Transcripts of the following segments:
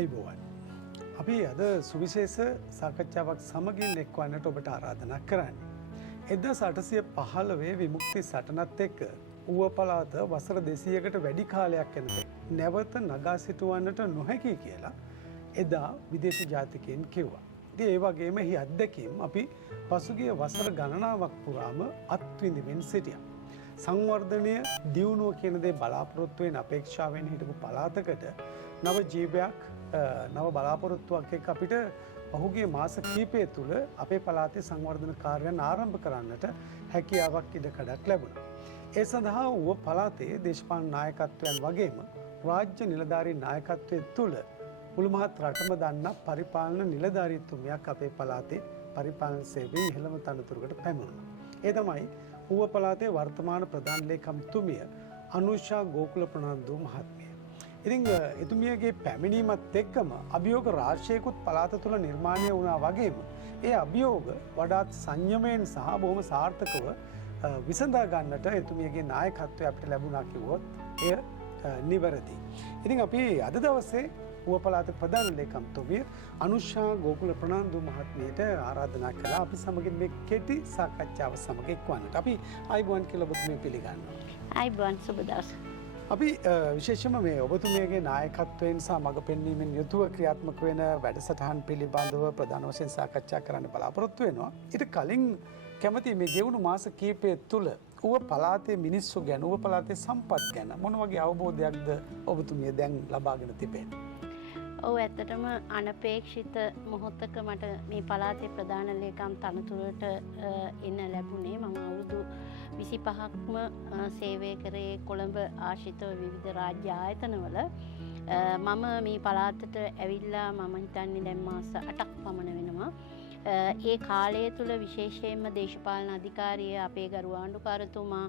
ආයිබෝවන්. අපි අද සුවිශේෂ සාකච්ඡාවක් සමගින් එක්වන්නට ඔබට ආරාධනා කරන්නේ. 1815 විමුක්ති සටනත් එක්ක ඌව පළාත වසර 200කට වැඩි කාලයක් යනතෙක් නැවත නගා සිටවන්නට නොහැකි කියලා එදා විදේශී ජාතිකයන් කිව්වා. ඉතින් ඒ වගේම එහි අත්දැකීම් අපි පසුගිය වසර ගණනාවක් පුරාම අත්විඳිමින් සිටියා. සංවර්ධනය දියුණුව කියන දේ බලාපොරොත්තු වෙන අපේක්ෂාවෙන් හිටපු පළාතකට නව ජීවයක් නව බලාපොරොත්තුවක් එක්ක අපිට පහුගිය මාස කිහිපය තුළ අපේ පළාතේ සංවර්ධන කාර්යයන් ආරම්භ කරන්නට හැකියාවක් ඉඩකඩක් ලැබුණා. ඒ සඳහා ඌව පළාතේ දේශපාලන නායකත්වයන් වගේම රාජ්‍ය නිලධාරී නායකත්වයේ තුළ මුළු මහත් රටම දන්නා පරිපාලන නිලධාරීතුමියක් අපේ පළාතේ පරිපාලන සේවයේ ඉහළම තනතුරකට පැමිණුණා. ඒ තමයි ඌව පළාතේ වර්තමාන ප්‍රධාන ලේකම්තුමිය අනුෂා ගෝකුල ප්‍රනාන්දු මහත්මිය. ඉතින් එතුමියගේ පැමිණීමත් එක්කම අභියෝග රාශියකුත් පළාත තුළ නිර්මාණය වුණා වගේම ඒ අභියෝග වඩාත් සංයමයෙන් සහ බොහොම සාර්ථකව විසඳා ගන්නට එතුමියගේ නායකත්වය අපිට ලැබුණා කිව්වොත් එය නිවැරදි. ඉතින් අපි අද දවසේ ඌව පළාතේ ප්‍රධාන ලේකම්තුමිය අනුෂා ගෝකුල ප්‍රනාන්දු මහත්මියට ආරාධනා කළා අපි සමගින් මේ කෙටි සාකච්ඡාව සමග එක්වන්නට. අපි ආයිබෝන් කියලා ඔබතුමිය පිළිගන්නවා. ආයිබෝන් සුබ දවසක්. අපි විශේෂම මේ ඔබතුමියගේ නායකත්වයෙන් සහ මඟ පෙන්වීමෙන් යුතුව ක්‍රියාත්මක වෙන වැඩසටහන් පිළිබඳව ප්‍රධාන වශයෙන් සාකච්ඡා කරන්න බලාපොරොත්තු වෙනවා. ඊට කලින් කැමති මේ ගෙවුණු මාස කිහිපය තුළ ඌව පළාතේ මිනිස්සු ගැන ඌව පළාතේ සම්පත් ගැන මොන වගේ අවබෝධයක්ද ඔබතුමිය දැන් ලබාගෙන තිබෙන්නේ? ඔව් ඇත්තටම අනපේක්ෂිත මොහොතක මට මේ පළාතේ ප්‍රධාන ලේකම් තනතුරට එන්න ලැබුණේ. මම අවුරුදු 25ක්ම සේවය කරේ කොළඹ ආශ්‍රිතව විවිධ රාජ්‍ය ආයතනවල. මම මේ පළාතට ඇවිල්ලා මම හිතන්නේ දැන් මාස 8ක් පමණ වෙනවා. ඒ කාලය තුළ විශේෂයෙන්ම දේශපාලන අධිකාරිය අපේ ගරු ආණ්ඩුකාරතුමා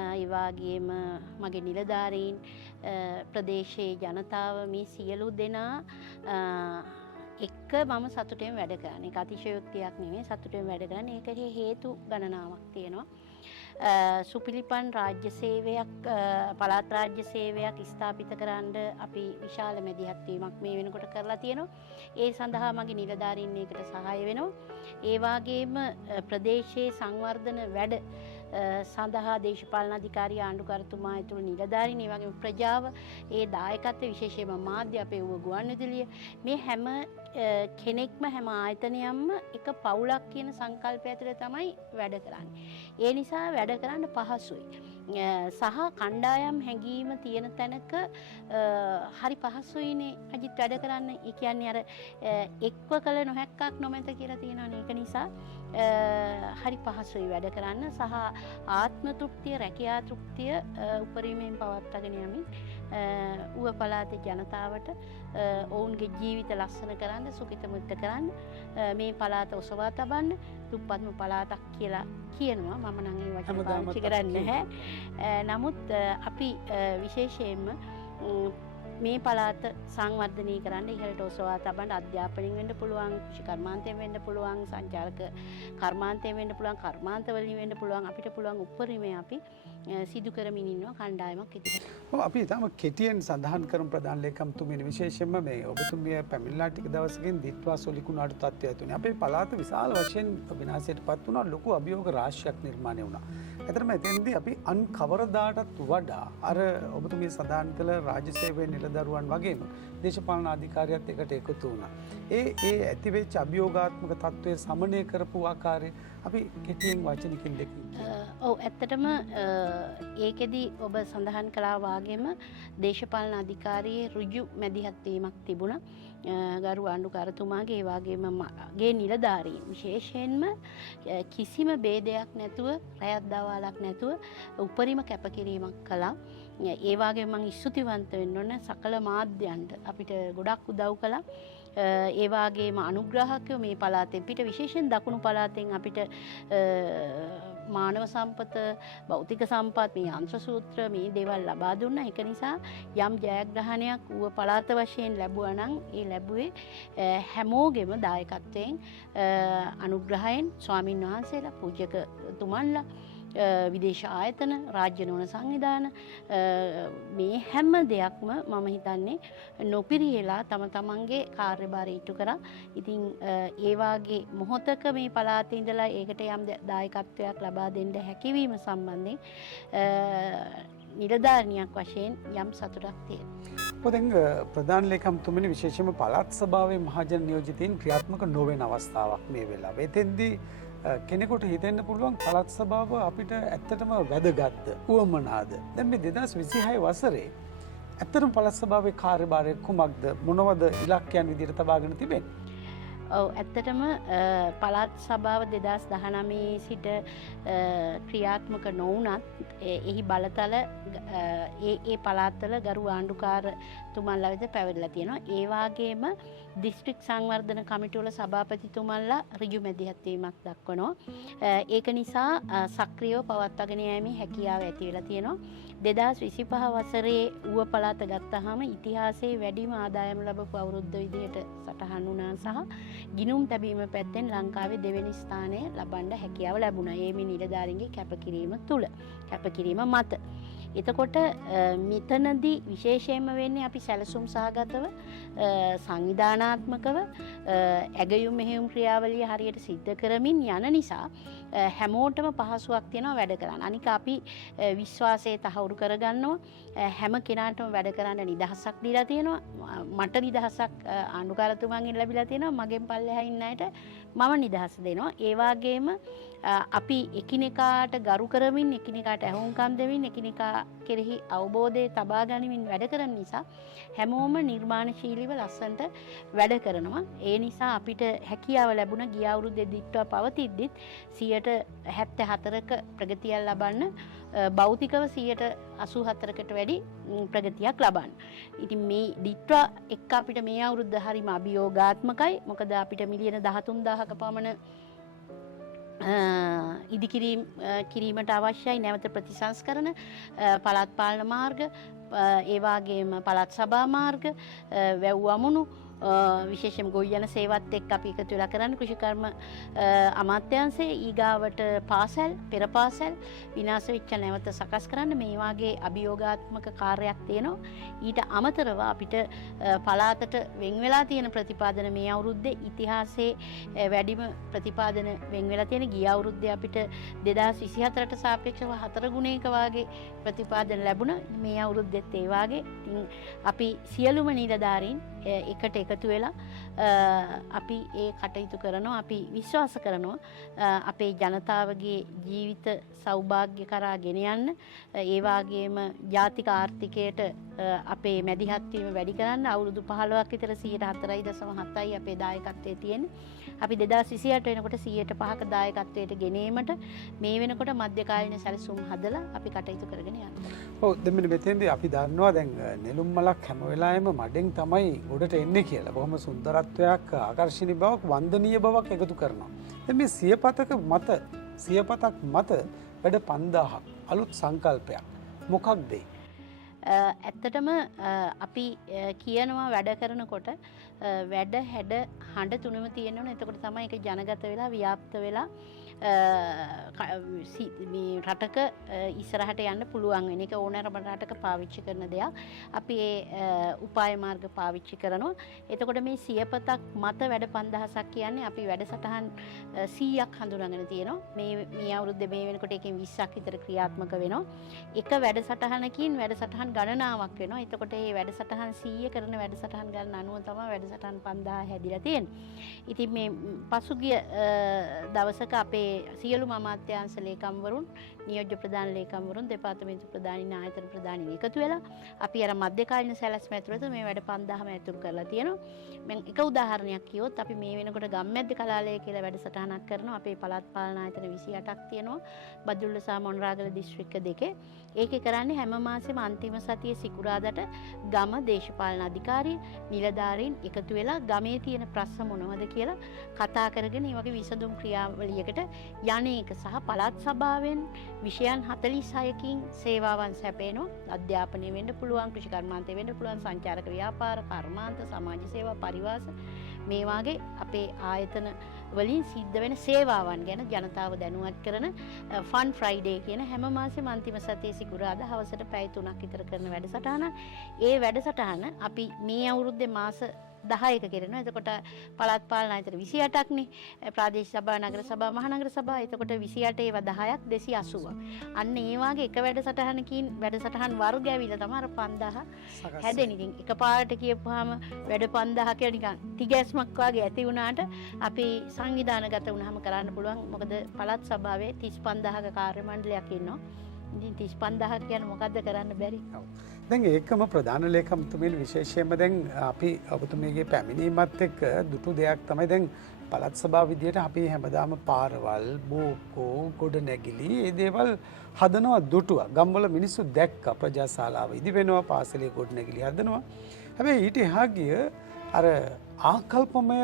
ඒ වගේම මගේ නිලධාරීන් ප්‍රදේශයේ ජනතාව මේ සියලු දෙනා එක්ක මම සතුටෙන් වැඩ කරන්නේ. ඒක අතිශයෝක්තියක් නෙමෙයි, සතුටෙන් වැඩ කරන්නේ. ඒකට හේතු ගණනාවක් තියෙනවා. සුපිලිපන් රාජ්‍ය සේවයක් පළාත් රාජ්‍ය සේවයක් ස්ථාපිත කරන්න අපි විශාල මැදිහත් වීමක් මේ වෙනකොට කරලා තියෙනවා. ඒ සඳහා මගේ නිලධාරීන් ඒකට සහාය වෙනවා. ඒ වගේම ප්‍රදේශයේ සංවර්ධන වැඩ සඳහා දේශපාලන අධිකාරිය ආණ්ඩුකාරතුමා ඇතුළු නිලධාරීන් ඒ වගේම ප්‍රජාව ඒ දායකත්වය විශේෂයෙන්ම මාධ්‍ය අපේ ගුවන්විදුලිය මේ හැම කෙනෙක්ම හැම ආයතනයක්ම එක පවුලක් කියන සංකල්පය ඇතුළේ තමයි වැඩ කරන්නේ. ඒ නිසා වැඩ කරන්න පහසුයි. සහ කණ්ඩායම් හැඟීම තියෙන තැනක හරි පහසුයිනේ අජිත් වැඩ කරන්න. ඒ කියන්නේ අර එක්ව කළ නොහැක්කක් නොමැත කියලා තියෙනවානේ. ඒක නිසා හරි පහසුයි වැඩ කරන්න සහ ආත්ම තෘප්තිය රැකියා තෘප්තිය උපරිමයෙන් පවත්වාගෙන යමින් ඌව පළාතේ ජනතාවට ඔවුන්ගේ ජීවිත ලස්සන කරන්න සුඛිත මුක්ත කරන්න මේ පළාත ඔසවා තබන්න දුප්පත්ම පළාතක් කියලා කියනවා. මම නම් ඒ වචන පාවිච්චි කරන්නේ නැහැ. නමුත් අපි විශේෂයෙන්ම මේ පළාත සංවර්ධනය කරන්න ඉහළට ඔසවා තබන්න අධ්‍යාපනයෙන් වෙන්න පුළුවන්, කෘෂි කර්මාන්තයෙන් වෙන්න පුළුවන්, සංචාරක කර්මාන්තයෙන් වෙන්න පුළුවන්, කර්මාන්ත වලින් වෙන්න පුළුවන්. අපිට පුළුවන් උපරිමය අපි සිදු කරමින් ඉන්නවා කණ්ඩායමක් ඉදිරියට. ඔව් අපි තාම කෙටියෙන් සඳහන් කරමු ප්‍රධාන ලේකම්තුමිය විශේෂයෙන්ම මේ ඔබතුමිය පැමිණලා ටික දවසකින් දිත්වා සොලිකුණාට තත්ත්වයක් තුනේ. අපේ පළාත විශාල වශයෙන් විනාශයටපත් වුණා. ලොකු අභියෝග රාශියක් නිර්මාණය වුණා. ඇත්තටම එතෙන්දී අපි අන් කවරදාටත් වඩා අර ඔබතුමිය සඳහන් කළ රාජ්‍ය සේවයේ නිලදරුවන් වගේම දේශපාලන අධිකාරියත් එකට එකතු වුණා. ඒ ඇතිවෙච්ච අභියෝගාත්මක තත්ත්වය සමනය කරපු ආකාරය අපි කෙටියෙන් වචනකින් දෙකින්. ඔව් ඇත්තටම ඒකෙදි ඔබ සඳහන් කළා වගේම දේශපාලන අධිකාරියේ ඍජු මැදිහත් වීමක් තිබුණා. ගරු ආණ්ඩුකාරතුමාගේ ඒ වගේම මගේ නිලධාරීන් විශේෂයෙන්ම කිසිම ભેදයක් නැතුව රැයක් දවාලක් නැතුව උපරිම කැපකිරීමක් කළා. ඒ වගේම මම ස්තුතිවන්ත වෙන්න ඕන සකල මාධ්‍යයන්ට අපිට ගොඩක් උදව් කළා. ඒ වගේම අනුග්‍රාහකයෝ මේ පළාතෙන් පිට විශේෂයෙන් දකුණු පළාතෙන් අපිට මානව සම්පත භෞතික සම්පත් මේ යන්ත්‍ර සූත්‍ර මේ දේවල් ලබා දුන්නා. ඒක නිසා යම් ජයග්‍රහණයක් ඌව පළාත වශයෙන් ලැබුවා නම් ඒ ලැබුවේ හැමෝගෙම දායකත්වයෙන් අනුග්‍රහයෙන් ස්වාමින් වහන්සේලා පූජකතුමන්ලා විදේශ ආයතන රාජ්‍ය නොවන සංවිධාන මේ හැම හැම දෙයක්ම මම හිතන්නේ නොපිරිහෙලා තම තමන්ගේ කාර්යභාරය ඉටු කරා. ඉතින් ඒ වාගේ මොහොතක මේ පළාතේ ඉඳලා ඒකට යම් දායකත්වයක් ලබා දෙන්න හැකියවීම සම්බන්ධයෙන් නිලධාරිනියක් වශයෙන් යම් සතුටක් තියෙනවා. දැන් ප්‍රධාන ලේකම්තුමනි විශේෂයෙන්ම පළාත් සභාවේ මහජන නියෝජිතයින් ක්‍රියාත්මක නොවන අවස්ථාවක් මේ වෙලාවේ. එතෙන්දී කෙනෙකුට හිතෙන්න පුළුවන් පළාත් සභාව අපිට ඇත්තටම වැදගත්ද උවමනාද? දැන් මේ 2026 වසරේ ඇත්තටම පළාත් සභාවේ කාර්යභාරය කුමක්ද? මොනවද ඉලක්කයන් විදිහට තබාගෙන තිබෙන්නේ? ඔව් ඇත්තටම පළාත් සභාව 2019 සිට ක්‍රියාත්මක නොවුනත් එහි බලතල ඒ පළාත්වල ගරු ආණ්ඩුකාරතුමන්ලා වෙත පැවරලා තියෙනවා. ඒ වගේම දිස්ත්‍රික් සංවර්ධන කමිටුවල සභාපතිතුමන්ලා ඍජු මැදිහත් වීමක් දක්වනවා. ඒක නිසා සක්‍රියව පවත්වාගෙන යෑමේ හැකියාව ඇති වෙලා තියෙනවා. 2025 වසරේ ඌව පළාත ගත්තාම ඉතිහාසයේ වැඩිම ආදායම ලැබපු අවුරුද්ද විදිහට සටහන් වුණා සහ ගිනුම් තැබීම පැත්තෙන් ලංකාවේ දෙවෙනි ස්ථානය ලබන්න හැකියාව ලැබුණා. ඒ මේ නිලධාරීන්ගේ කැපකිරීම තුල කැපකිරීම මත. එතකොට මෙතනදී විශේෂයෙන්ම වෙන්නේ අපි සැලසුම් සහගතව සංවිධානාත්මකව ඇගයුම් මෙහෙයුම් ක්‍රියාවලිය හරියට සිද්ධ කරමින් යන නිසා හැමෝටම පහසුවක් තියෙනවා වැඩ කරන්න. අනික අපි විශ්වාසය තහවුරු කරගන්නවා. හැම කෙනාටම වැඩ කරන්න නිදහසක් දීලා තියෙනවා. මට නිදහසක් ආණ්ඩුකාරතුමන්ගෙන් ලැබිලා තියෙනවා. මගෙන් පල්ලෙහා ඉන්න අයට මම නිදහස දෙනවා. ඒ වගේම අපි එකිනෙකාට ගරු කරමින් එකිනෙකාට ඇහුම්කම් දෙමින් එකිනෙකා කෙරෙහි අවබෝධය තබා ගනිමින් වැඩ කරන නිසා හැමෝම නිර්මාණශීලීව ලස්සනට වැඩ කරනවා. ඒ නිසා අපිට හැකියාව ලැබුණ ගිය අවුරුද්දේ දිට්ටුව පවතිද්දිත් 74ක ප්‍රගතියක් ලබන්න භෞතිකව 84කට වැඩි ප්‍රගතියක් ලබන්න. ඉතින් මේ දිට්ටුව එක්ක අපිට මේ අවුරුද්ද හරිම අභියෝගාත්මකයි. මොකද අපිට මිලියන 13000ක පමණ ඉදිකිරීම කිරීමට අවශ්‍යයි නැවත ප්‍රතිසංස්කරණ පළාත් පාලන මාර්ග ඒ වගේම පළාත් සභා මාර්ග වැව් වමුණු විශේෂයෙන් ගොවියන සේවත් එක්ක අපි එකතු වෙලා කරන්නේ කෘෂිකර්ම අමාත්‍යාංශයේ ඊගාවට පාසල් පෙර පාසල් විනාශ වෙච්ච නැවත සකස් කරන්න මේ වාගේ අභියෝගාත්මක කාර්යයක් තියෙනවා. ඊට අමතරව අපිට පළාතට වෙන් වෙලා තියෙන ප්‍රතිපාදන මේ අවුරුද්දේ ඉතිහාසයේ වැඩිම ප්‍රතිපාදන වෙන් වෙලා තියෙන ගිය අවුරුද්දේ අපිට 2024ට සාපේක්ෂව 4 ගුණයක වාගේ ප්‍රතිපාදන ලැබුණා. මේ අවුරුද්දෙත් ඒ වාගේ. ඉතින් අපි සියලුම නිලධාරීන් එකට එකතු වෙලා අපි ඒ කටයුතු කරනවා. අපි විශ්වාස කරනවා අපේ ජනතාවගේ ජීවිත සෞභාග්‍ය කරා ගෙන යන්න ඒ වගේම ජාතික ආර්ථිකයට අපේ මැදිහත් වීම වැඩි කරන්න අවුරුදු 15ක් විතර 4.7යි අපේ දායකත්වයේ තියෙන්නේ. අපි 2028 වෙනකොට 105ක දායකත්වයට ගෙනීමට මේ වෙනකොට මධ්‍යකාලීන සැලසුම් හදලා අපි කටයුතු කරගෙන යනවා. ඔව් දෙමින් මෙතෙන්දී අපි දන්නවා දැන් නෙළුම් මලක් හැම වෙලාවෙම මඩෙන් තමයි උඩට එන්නේ කියලා. බොහොම සුන්දරත්වයක් ආකර්ශනීය බවක් වන්දනීය බවක් එකතු කරනවා. දැන් මේ සියපතක මත වැඩ 5000ක් අලුත් සංකල්පයක් මොකක්ද ඒ? ඇත්තටම අපි කියනවා වැඩ කරනකොට වැඩ හැඩ හඬ තුනම තියෙනවනේ. එතකොට තමයි ඒක ජනගත වෙලා ව්‍යාප්ත වෙලා මේ රටක ඉස්සරහට යන්න පුළුවන් වෙන එක ඕනෑම රටක පාවිච්චි කරන දෙයක්. අපි ඒ උපාය මාර්ග පාවිච්චි කරනවා. එතකොට මේ සියපතක් මත වැඩ 5000ක් කියන්නේ අපි වැඩසටහන් 100ක් හඳුනාගෙන තියෙනවා. මේ අවුරුද්දේ මේ වෙනකොට එකෙන් 20ක් විතර ක්‍රියාත්මක වෙනවා. එක වැඩසටහනකින් වැඩසටහන් ගණනාවක් වෙනවා. එතකොට මේ වැඩසටහන් 100 කරන වැඩසටහන් ගණන අනුව තමයි වැඩසටහන් 5000 හැදිලා තියෙන්නේ. ඉතින් මේ පසුගිය දවසක අපේ සියලුම අමාත්‍යාංශ ලේකම්වරුන් නියෝජ්‍ය ප්‍රධාන ලේකම්වරුන් දෙපාර්තමේන්තු ප්‍රධානීන් ආයතන ප්‍රධානීන් එකතු වෙලා අපි අර මධ්‍යකාලීන සැලැස්ම ඇතුළත මේ වැඩ 5000ම ඇතුළු කරලා තියෙනවා. මම එක උදාහරණයක් කිව්වොත් අපි මේ වෙනකොට ගම්මැද්ද කලාලය කියලා වැඩසටහනක් කරනවා. අපේ පළාත් පාලන ආයතන 28ක් තියෙනවා. බදුල්ල සහ මොණරාගල දිස්ත්‍රික්ක දෙකේ. ඒකේ කරන්නේ හැම මාසෙම අන්තිම සතියේ සිකුරාදාට ගම දේශපාලන අධිකාරී නිලධාරීන් එකතු වෙලා ගමේ තියෙන ප්‍රශ්න මොනවද කියලා කතා කරගෙන මේ වගේ විසඳුම් ක්‍රියාවලියකට යන්නේක සහ පළාත් සභාවෙන් විෂයන් 46කින් සේවාවන් සැපේනවා. අධ්‍යාපනය වෙන්න පුළුවන්, කෘෂිකර්මාන්තය වෙන්න පුළුවන්, සංචාරක ව්‍යාපාර, කර්මාන්ත, සමාජ සේවා, පරිවාස මේ වාගේ අපේ ආයතන වලින් සිද්ධ වෙන සේවාවන් ගැන ජනතාව දැනුවත් කරන ෆන් ෆ්‍රයිඩේ කියන හැම මාසෙම අන්තිම සතියේ සිකුරාදා හවසට පැය 3ක් විතර කරන වැඩසටහන. ඒ වැඩසටහන අපි මේ අවුරුද්දේ මාස 10ක කරනවා. එතකොට පළාත් පාලන ආයතන 28ක්නේ. ප්‍රාදේශීය සභා, නගර සභා, මහනගර සභා. එතකොට 28 ඒවා 10ක් 280ක්. අන්න ඒ වාගේ එක වැඩසටහනකින් වැඩසටහන් වර්ග ඇවිල්ලා තමයි අර 5000 හැදෙන්නේ. ඉතින් එකපාරට කියපුවාම වැඩ 5000 කියලා නිකන් තිගැස්මක් වගේ ඇති වුණාට අපි සංවිධානගත වුණාම කරන්න පුළුවන්. මොකද පළාත් සභාවේ 35000ක කාර්ය මණ්ඩලයක් ඉන්නවා. ඉතින් 35000 කියන්නේ මොකද්ද කරන්න බැරි? දැන් ඒකම ප්‍රධාන ලේකම්තුමියන් විශේෂයෙන්ම දැන් අපි ඔබතුමියගේ පැමිණීමත් එක්ක දුටු දෙයක් තමයි දැන් පළාත් සභාව විදියට අපි හැමදාම පාරවල්, බෝකෝ, ගොඩනැගිලි මේ දේවල් හදනවා දුටුවා. ගම්වල මිනිස්සු දැක්ක ප්‍රජාශාලාව ඉදි වෙනවා, පාසලේ ගොඩනැගිලි හදනවා. හැබැයි ඊට එහා ගිය අර ආකල්පමය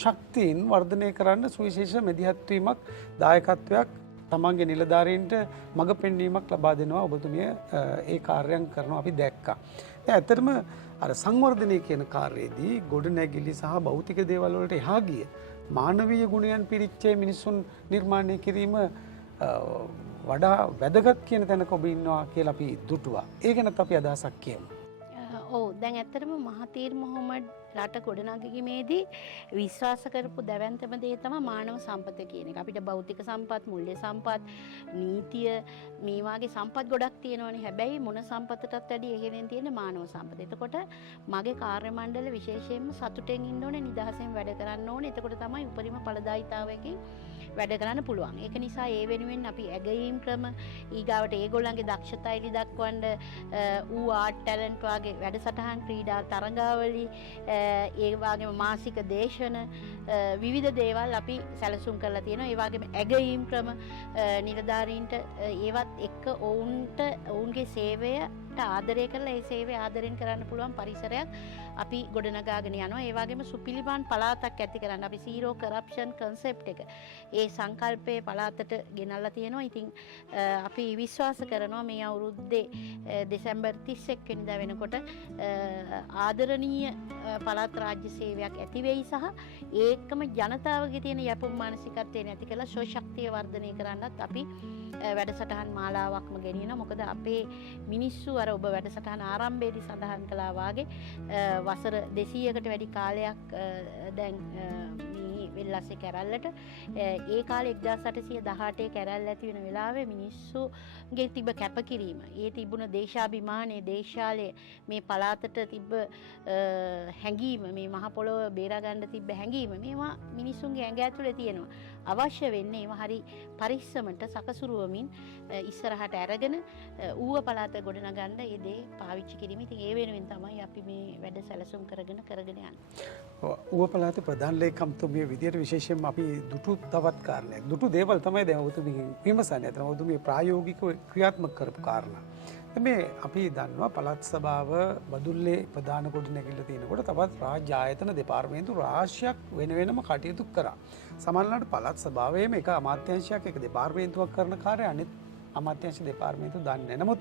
ශක්තියින් වර්ධනය කරන්න සුවිශේෂ මැදිහත් වීමක්, දායකත්වයක් තමන්ගේ නිලධාරීන්ට මඟ පෙන්වීමක් ලබා දෙනවා ඔබතුමිය ඒ කාර්යයන් කරනවා අපි දැක්කා. ඇත්තටම අර සංවර්ධනය කියන කාර්යයේදී ගොඩනැගිලි සහ භෞතික දේවල් වලට එහා ගිය මානවීය ගුණයන් පිරිච්ච මිනිසුන් නිර්මාණය කිරීම වඩා වැදගත් කියන තැනක ඔබ ඉන්නවා කියලා අපි දුටුවා. ඒ ගැනත් අපි අදහසක් කියමු. ඔව් දැන් ඇත්තටම මහතීර් මොහොමඩ් රට ගොඩනැගීමේදී විශ්වාස කරපු දැවැන්තම දේ තමයි මානව සම්පත කියන එක. අපිට භෞතික සම්පත්, මූල්‍ය සම්පත්, නීතිය මේ වාගේ සම්පත් ගොඩක් තියෙනවානේ. හැබැයි මොන සම්පතටත් වැඩි එහෙනෙන් තියෙන මානව සම්පත. එතකොට මගේ කාර්ය මණ්ඩල විශේෂයෙන්ම සතුටෙන් ඉන්න ඕනේ, නිදහසෙන් වැඩ කරන්න ඕනේ. එතකොට තමයි උපරිම ඵලදායීතාවයකින් වැඩ කරන්න පුළුවන්. ඒක නිසා ඒ වෙනුවෙන් අපි ඇගයීම් ක්‍රම ඊගාවට ඒගොල්ලන්ගේ දක්ෂතා එලි දක්වන්න ඌ ආර්ට් ටැලන්ට් වගේ වැඩසටහන්, ක්‍රීඩා තරඟාවලි, ඒ වගේම මාසික දේශන විවිධ දේවල් අපි සැලසුම් කරලා තියෙනවා. ඒ වගේම ඇගයීම් ක්‍රම නිලධාරීන්ට ඒවත් එක්ක ඔවුන්ගේ සේවයට ආදරය කරලා ඒ සේවය ආදරෙන් කරන්න පුළුවන් පරිසරයක් අපි ගොඩනගාගෙන යනවා. ඒ වගේම සුපිලිබන් පළාතක් ඇති කරන්න අපි zero corruption concept එක ඒ සංකල්පයේ පළාතට ගෙනල්ලා තියෙනවා. ඉතින් අපි විශ්වාස කරනවා මේ අවුරුද්දේ දෙසැම්බර් 31 වෙනිදා වෙනකොට ආදරණීය පළාත් රාජ්‍ය සේවයක් ඇති වෙයි සහ ඒකම ජනතාවගේ තියෙන යැපුම් මානසිකත්වය නැති කරලා ශක්තිය වර්ධනය කරන්නත් අපි වැඩසටහන් මාලාවක්ම ගෙනියනවා. මොකද අපේ මිනිස්සු අර ඔබ වැඩසටහන ආරම්භයේදී සඳහන් කළා වාගේ වසර 200කට වැඩි කාලයක් දැන් මේ වෙල්ලස්සේ කැරැල්ලට ඒ කාලේ 1818 කැරැල්ල ඇති වෙන වෙලාවේ මිනිස්සුගේ තිබ්බ කැපකිරීම, ඒ තිබුණ දේශාභිමානයේ, දේශාලයේ මේ පළාතට තිබ්බ හැඟීම, මේ මහ පොළොව බේරා ගන්න තිබ්බ හැඟීම, මේවා මිනිස්සුන්ගේ ඇඟ ඇතුලේ තියෙනවා. අවශ්‍ය වෙන්නේ ඒවා හරි පරිස්සමට සකසුරුවමින් ඉස්සරහට අරගෙන ඌව පළාත ගොඩනගන්න ඒ දේ පාවිච්චි කිරීම. ඉතින් ඒ වෙනුවෙන් තමයි අපි මේ වැඩ සැලසුම් කරගෙන යන්නේ. ඌව පළාතේ ප්‍රධාන ලේකම්තුමිය විදියට විශේෂයෙන්ම අපි දුටු තවත් කාරණයක්. දුටු දේවල් තමයි දැන් ඔබතුමියගෙන් විමසන්නේ. අතන ඔබතුමිය ප්‍රායෝගිකව ක්‍රියාත්මක කරපු කාරණා. මේ අපි දන්නවා පළාත් සභාව බදුල්ලේ ප්‍රධාන ගොඩනැගිල්ල තියෙනකොට තවත් රාජ්‍ය ආයතන දෙපාර්තමේන්තු රාශියක් වෙන වෙනම කටයුතු කරා. සමහරවිට පළාත් සභාවේම එක අමාත්‍යාංශයක් එක දෙපාර්තමේන්තුවක් කරන කාර්යය අනිත් අමාත්‍යාංශ දෙපාර්තමේන්තුව දන්නේ නැහැ. නමුත්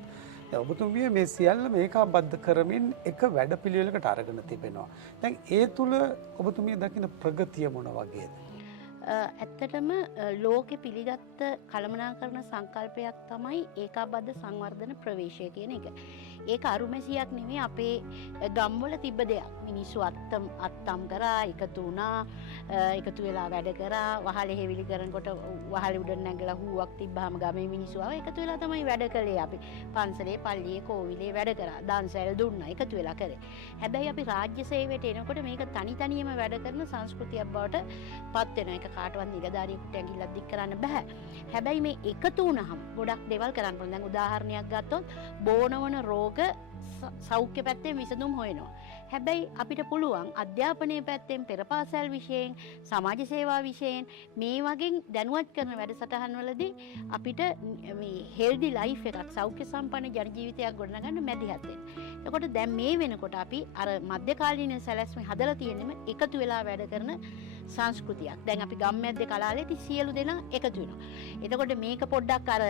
ඔබතුමිය මේ සියල්ල මේකාබද්ධ කරමින් එක වැඩපිළිවෙලකට අරගෙන තිබෙනවා. දැන් ඒ තුල ඔබතුමිය දකින ප්‍රගතිය මොන වගේද? ඇත්තටම ලෝකෙ පිළිගත්ත කළමනාකරන සංකල්පයක් තමයි ඒකාබද්ධ සංවර්ධන ප්‍රවේශය කියන එක. ඒක අරුමැසියක් නෙමෙයි, අපේ ගම්වල තිබ්බ දෙයක්. මිනිස්සු අත්තම් කරා, එකතු වුණා, එකතු වෙලා වැඩ කරා. වහලේ හෙවිලි කරනකොට වහලේ උඩ නැගලා හුවක් තිබ්බාම ගමේ මිනිස්සු ආව එකතු වෙලා තමයි වැඩ කළේ. අපි පන්සලේ, පල්ලියේ, කෝවිලේ වැඩ කරා. දන්සැල් දුන්නා, එකතු වෙලා කරේ. හැබැයි අපි රාජ්‍ය සේවයට එනකොට මේක තනියම වැඩ කරන සංස්කෘතියක් බවට පත් වෙනවා. ඒක කාටවත් නිලධාරියෙකුට ඇඟිල්ලක් දික් කරන්න බෑ. හැබැයි මේ එකතු වුණාම ගොඩක් දේවල් කරන්න පුළුවන්. දැන් උදාහරණයක් ගත්තොත් බෝනවන රෝග සෞඛ්‍ය පැත්තෙන් විසඳුම් හොයනවා. හැබැයි අපිට පුළුවන් අධ්‍යාපනයේ පැත්තෙන්, පෙරපාසල් විෂයෙන්, සමාජ සේවා විෂයෙන් මේ වගේ දැනුවත් කරන වැඩසටහන් වලදී අපිට මේ හෙල්දි ලයිෆ් එකක්, සෞඛ්‍ය සම්පන්න ජන ජීවිතයක් ගොඩනගන්න මැදිහත් වෙන්න. එතකොට දැන් මේ වෙනකොට අපි අර මධ්‍යකාලීන සැලැස්ම හදලා තියෙනෙම එකතු වෙලා වැඩ කරන සංස්කෘතියක්. දැන් අපි ගම්මැද්දේ කලාලේ සියලු දෙනා එකතු වෙනවා. එතකොට මේක පොඩ්ඩක් අර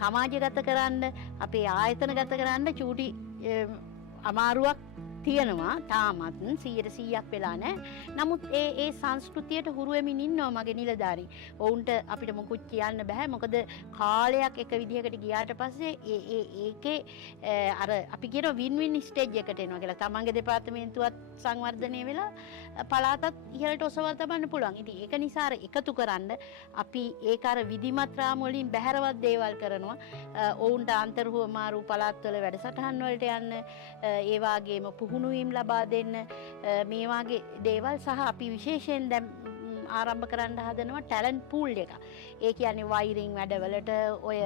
සමාජගත කරන්න, අපේ ආයතනගත කරන්න චූටි අමාරුවක් තියෙනවා තාමත් 100% වෙලා නැහැ. නමුත් ඒ සංස්කෘතියට හුරු වෙමින් ඉන්නවා මගේ නිලධාරී. ඔවුන්ට අපිට මොකුත් කියන්න බෑ. මොකද කාලයක් එක විදිහකට ගියාට පස්සේ ඒකේ අර අපි කියන වින් වින් ස්ටේජ් එකට එනවා කියලා. තමන්ගේ දෙපාර්තමේන්තුවත් සංවර්ධනය වෙලා පළාතත් ඉහළට ඔසවා තබන්න පුළුවන්. ඉතින් ඒක නිසා අර එකතු කරන්න අපි ඒක අර විධිමත් රාම වලින් බැහැරවත් දේවල් කරනවා. ඔවුන්ට අන්තර්හුව මාරු පළාත්වල වැඩසටහන් වලට යන්න ඒ වගේම පුහුණුවීම් ලබා දෙන්න මේ වගේ දේවල් සහ අපි විශේෂයෙන් දැන් ආරම්භ කරන්න හදනවා ටැලන්ට් පූල් එක. ඒ කියන්නේ වයරින් වැඩවලට ඔය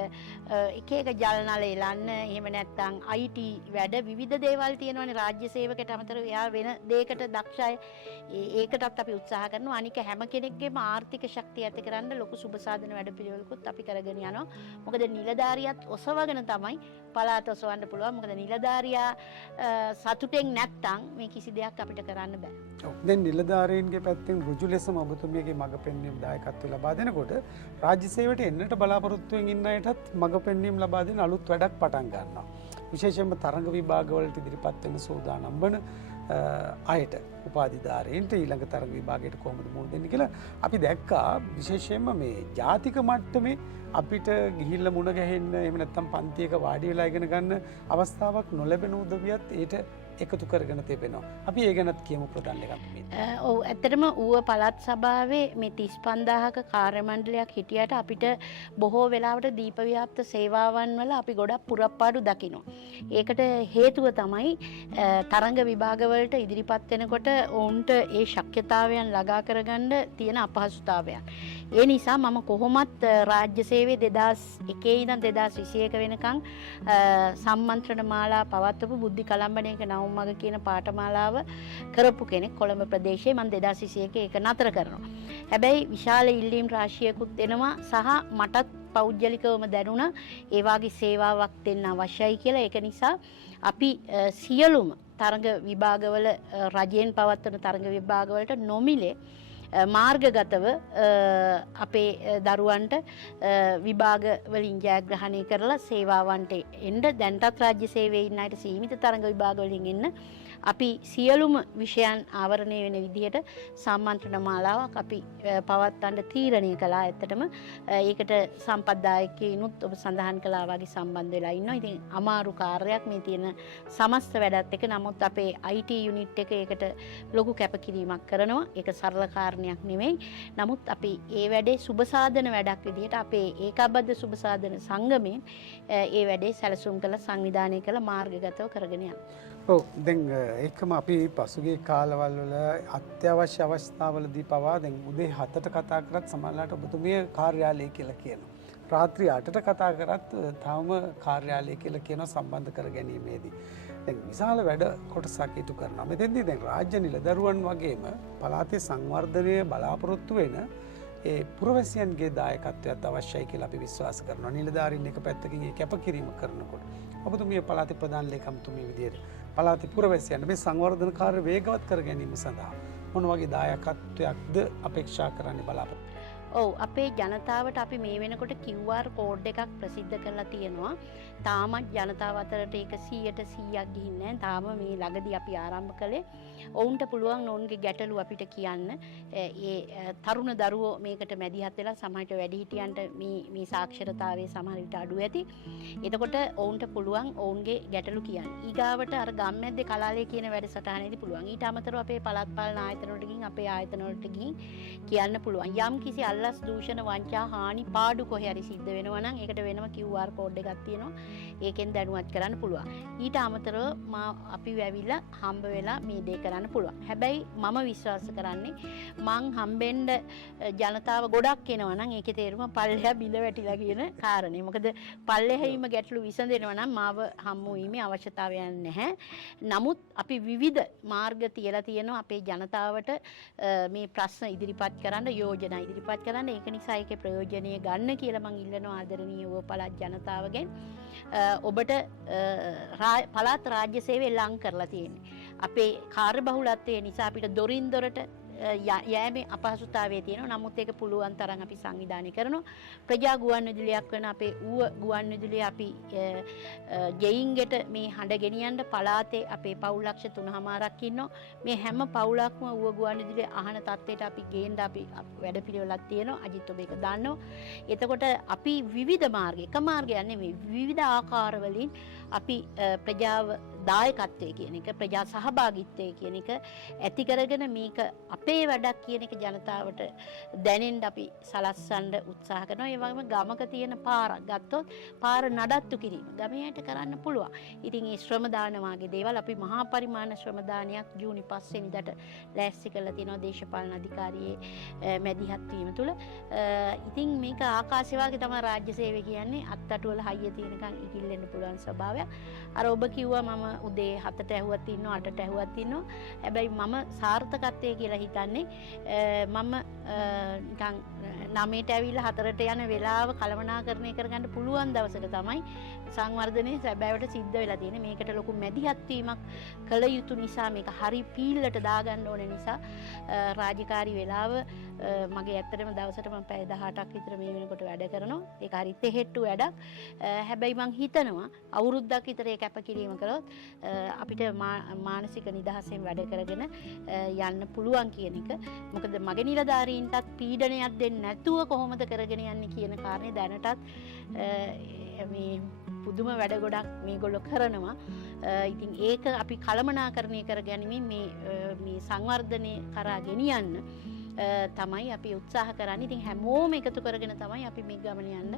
එක එක ජල නල එලන්න එහෙම නැත්නම් IT වැඩ විවිධ දේවල් තියෙනවානේ රාජ්‍ය සේවකයට අමතරව එයා වෙන දෙයකට දක්ෂයි. ඒකටත් අපි උත්සාහ කරනවා. අනික හැම කෙනෙක්ගේම ආර්ථික ශක්තිය ඇති කරන්න ලොකු සුබසාධන වැඩපිළිවෙලකුත් අපි කරගෙන යනවා. මොකද නිලධාරියත් ඔසවගෙන තමයි පළාත ඔසවන්න පුළුවන්. මොකද නිලධාරියා සතුටෙන් නැත්තම් මේ කිසි දෙයක් අපිට කරන්න බෑ. දැන් නිලධාරීන්ගේ පැත්තෙන් ඍජු ලෙසම ඔබතුමියගේ මඟ පෙන්වීම දායකත්වය ලබා දෙනකොට රාජ්‍ය සේවයට එන්නට බලාපොරොත්තු වෙමින් ඉන්න අයටත් මඟ පෙන්වීම ලබා දෙන අලුත් වැඩක් පටන් ගන්නවා. විශේෂයෙන්ම තරඟ විභාගවලට ඉදිරිපත් වෙන සූදානම් වන අයට උපාධිධාරීන්ට ඊළඟ තරඟ විභාගයට කොහොමද මුහුණ දෙන්නේ කියලා අපි දැක්කා. විශේෂයෙන්ම මේ ජාතික මට්ටමේ අපිට ගිහිල්ලා මුණ ගැහෙන්න එහෙම නැත්නම් පන්තියක වාඩි වෙලා ඉගෙන ගන්න අවස්ථාවක් නොලැබෙන උදවියත් ඒට එකතු කරගෙන තිබෙනවා. අපි ඒ ගැනත් කියමු ප්‍රධාන එකක් මේ. ඔව් ඇත්තටම ඌව පළාත් සභාවේ මේ 35000ක කාර්ය මණ්ඩලයක් හිටියට අපිට බොහෝ වෙලාවට දීප ව්‍යාප්ත සේවාවන් වල අපි ගොඩක් පුරප්පාඩු දකිනවා. ඒකට හේතුව තමයි තරඟ විභාගවලට ඉදිරිපත් වෙනකොට ඔවුන්ට ඒ ශක්්‍යතාවයන් ළඟා කරගන්න තියෙන අපහසුතාවයන්. ඒ නිසා මම කොහොමත් රාජ්‍ය සේවයේ 2001 ඉඳන් 2021 වෙනකන් සම්මන්ත්‍රණ මාලා පවත්වපු බුද්ධි කලම්බණයක නවමග කියන පාඨමාලාව කරපු කෙනෙක් කොළඹ ප්‍රදේශයේ. මම 2021 ඒක නතර කරනවා. හැබැයි විශාල ඉල්ලීම් රාශියකුත් එනවා සහ මටත් පෞද්ගලිකවම දැනුණා ඒ වාගේ සේවාවක් දෙන්න අවශ්‍යයි කියලා. ඒක නිසා අපි සියලුම තරඟ විභාගවල රජයෙන් පවත්වන තරඟ විභාගවලට නොමිලේ මාර්ගගතව අපේ දරුවන්ට විභාග වලින් ජයග්‍රහණය කරලා සේවාවන්ට එන්න දැන්ටත් රාජ්‍ය සේවයේ ඉන්න අයට සීමිත තරඟ විභාග වලින් එන්න අපි සියලුම විෂයන් ආවරණය වෙන විදිහට සම්මන්ත්‍රණ මාලාවක් අපි පවත්වන්න තීරණය කළා. ඇත්තටම ඒකට සම්පත්දායකයිනුත් ඔබ සඳහන් කළා වගේ සම්බන්ධ වෙලා ඉන්නවා. ඉතින් අමාරු කාර්යයක් මේ තියෙන සමස්ත වැඩත් එක. නමුත් අපේ IT යුනිට් එක ඒකට ලොකු කැපකිරීමක් කරනවා. ඒක සරල කාරණයක් නෙමෙයි. නමුත් අපි ඒ වැඩේ සුබසාධන වැඩක් විදිහට අපේ ඒකාබද්ධ සුබසාධන සංගමයෙන් ඒ වැඩේ සැලසුම් කළ සංවිධානය කළ මාර්ගගතව කරගෙන යනවා. ඔව් දැන් ඒකම අපි පසුගිය කාලවල වල අත්‍යවශ්‍ය අවස්ථාවලදී පවා දැන් උදේ 7ට කතා කරත් සමහරවිට ඔබතුමිය කාර්යාලය කියලා කියනවා. රාත්‍රී 8ට කතා කරත් තවම කාර්යාලය කියලා කියනවා සම්බන්ධ කර ගැනීමේදී. දැන් විශාල වැඩ කොටසක් ඉටු කරනවා. මෙතෙන්දී දැන් රාජ්‍ය නිලදරුවන් වගේම පළාතේ සංවර්ධනය බලාපොරොත්තු වෙන ඒ පුරවැසියන්ගේ දායකත්වයත් අවශ්‍යයි කියලා අපි විශ්වාස කරනවා. නිලධාරීන් එක පැත්තකින් ඒ කැපකිරීම කරනකොට ඔබතුමිය පළාතේ ප්‍රධාන ලේකම්තුමිය විදියට පළාතේ පුරවැසියන්ට මේ සංවර්ධන කාර්ය වේගවත් කර ගැනීම සඳහා මොන වගේ දායකත්වයක්ද අපේක්ෂා කරන්න බලාපොරොත්තු? ඔව් අපේ ජනතාවට අපි මේ වෙනකොට QR කෝඩ් එකක් ප්‍රසිද්ධ කරලා තියෙනවා. තාමත් ජනතාව අතරට ඒක 100% ගිහින් නැහැ. තාම මේ ළඟදී අපි ආරම්භ කළේ. ඔවුන්ට පුළුවන් ඔවුන්ගේ ගැටලු අපිට කියන්න. ඒ තරුණ දරුවෝ මේකට මැදිහත් වෙලා සමහරට වැඩිහිටියන්ට මේ සාක්ෂරතාවයේ සමහර විට අඩු ඇති. එතකොට ඔවුන්ට පුළුවන් ඔවුන්ගේ ගැටලු කියන්න. ඊගාවට අර ගම්මැද්දේ කලාලය කියන වැඩසටහනේදී පුළුවන්. ඊට අමතරව අපේ පළාත් පාලන ආයතන වලට ගිහින් අපේ ආයතන වලට ගිහින් කියන්න පුළුවන්. යම් කිසි අල්ලස් දූෂණ වංචා හානි පාඩු කොහේ හරි සිද්ධ වෙනවා නම් ඒකට වෙනම QR කෝඩ් එකක් තියෙනවා. ඒකෙන් දැනුවත් කරන්න පුළුවන්. ඊට අමතරව අපි ඇවිල්ලා හම්බ වෙලා මේ දේ කරන්න පුළුවන්. හැබැයි මම විශ්වාස කරන්නේ මං හම්බෙන්න ජනතාව ගොඩක් එනවා නම් ඒකේ තේරුම පල්ලෙහා බිඳ වැටිලා කියන කාරණේ. මොකද පල්ලෙහාම ගැටලු විසඳෙනවා නම් මාව හම්බ වීමේ අවශ්‍යතාවයක් නැහැ. නමුත් අපි විවිධ මාර්ග තියලා තියෙනවා අපේ ජනතාවට මේ ප්‍රශ්න ඉදිරිපත් කරන්න, යෝජනා ඉදිරිපත් කරන්න. ඒක නිසා ඒකේ ප්‍රයෝජනීය ගන්න කියලා මං ඉල්ලනවා ආදරණීය පළාත් ජනතාවගෙන්. ඔබට පළාත් රාජ්‍ය සේවය ලං කරලා තියෙන්නේ. අපේ කාර්යබහුලත්වය නිසා අපිට දොරින් දොරට යෑමේ අපහසුතාවය තියෙනවා. නමුත් ඒක පුළුවන් තරම් අපි සංවිධානය කරනවා. ප්‍රජා ගුවන්විදුලියක් වෙන අපේ ඌව ගුවන්විදුලිය අපි ගෙයින්ගෙට මේ හඬ ගෙනියන්න පළාතේ අපේ පවුල් ලක්ෂ 3මාරක් ඉන්නවා. මේ හැම පවුලක්ම ඌව ගුවන්විදුලිය අහන තත්ත්වයට අපි ගේන්න අපි වැඩපිළිවෙලක් තියෙනවා. අජිත් ඔබ ඒක දන්නවා. එතකොට අපි විවිධ මාර්ග එක මාර්ගයක් නෙමෙයි විවිධ ආකාරවලින් අපි ප්‍රජාව දායකත්වය කියන එක ප්‍රජා සහභාගීත්වය කියන එක ඇති කරගෙන මේක අපේ වැඩක් කියන එක ජනතාවට දැනෙන්න අපි සලස්සන්න උත්සාහ කරනවා. ඒ වගේම ගමක තියෙන පාරක් ගත්තොත් පාර නඩත්තු කිරීම ගමයට කරන්න පුළුවන්. ඉතින් මේ ශ්‍රම දාන වාගේ දේවල් අපි මහා පරිමාණ ශ්‍රම දානයක් ජූනි 5 වෙනිදාට ලෑස්ති කරලා තියෙනවා දේශපාලන අධිකාරියේ මැදිහත් වීම තුළ. ඉතින් මේක ආකාශය වාගේ තමයි රාජ්‍ය සේවය කියන්නේ අත්තටු වල හයිය තියෙනකන් ඉකිල්ලෙන්න පුළුවන් ස්වභාවයක්. අර ඔබ කිව්වා මම උදේ 7ට ඇහුවත් ඉන්නවා 8ට ඇහුවත් ඉන්නවා. හැබැයි මම සාර්ථකත්වයේ කියලා හිතන්නේ මම නිකන් 9ට ඇවිල්ලා 4ට යන වෙලාව කළමනාකරණය කරගන්න පුළුවන් දවසක තමයි සංවර්ධනයේ සැබෑවට සිද්ධ වෙලා තියෙන්නේ. මේකට ලොකු මැදිහත් වීමක් කළ යුතු නිසා මේක හරි පීල්ලට දාගන්න ඕන නිසා රාජකාරී වෙලාව මගේ ඇත්තටම දවසට මම පැය 18ක් විතර මේ වෙනකොට වැඩ කරනවා. ඒක හරි තෙහෙට්ටු වැඩක්. හැබැයි මං හිතනවා අවුරුද්දක් විතර ඒ කැපකිරීම කළොත් අපිට මානසික නිදහසෙන් වැඩ කරගෙන යන්න පුළුවන් කියන එක. මොකද මගේ නිලධාරීන්ටත් පීඩනයක් දෙන්නේ නැතුව කොහොමද කරගෙන යන්නේ කියන කාරණේ දැනටත් මේ පුදුම වැඩ ගොඩක් මේගොල්ලෝ කරනවා. ඉතින් ඒක අපි කළමනාකරණය කරගැනීමෙන් මේ සංවර්ධනය කරා ගෙනියන්න තමයි අපි උත්සාහ කරන්නේ. ඉතින් හැමෝම එකතු කරගෙන තමයි අපි මේ ගමන යන්න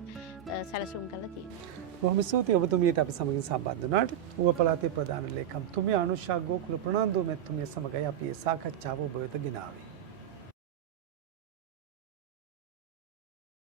සැලසුම් කරලා තියෙන්නේ. බොහොම ස්තුතියි ඔබතුමියට අපි සමගින් සම්බන්ධ වුණාට. ඌව පළාතේ ප්‍රධාන ලේකම්තුමිය අනුෂා ගෝකුල ප්‍රනාන්දු මැතිතුමිය සමගයි අපි මේ සාකච්ඡාව ඔබ වෙත ගෙනාවේ.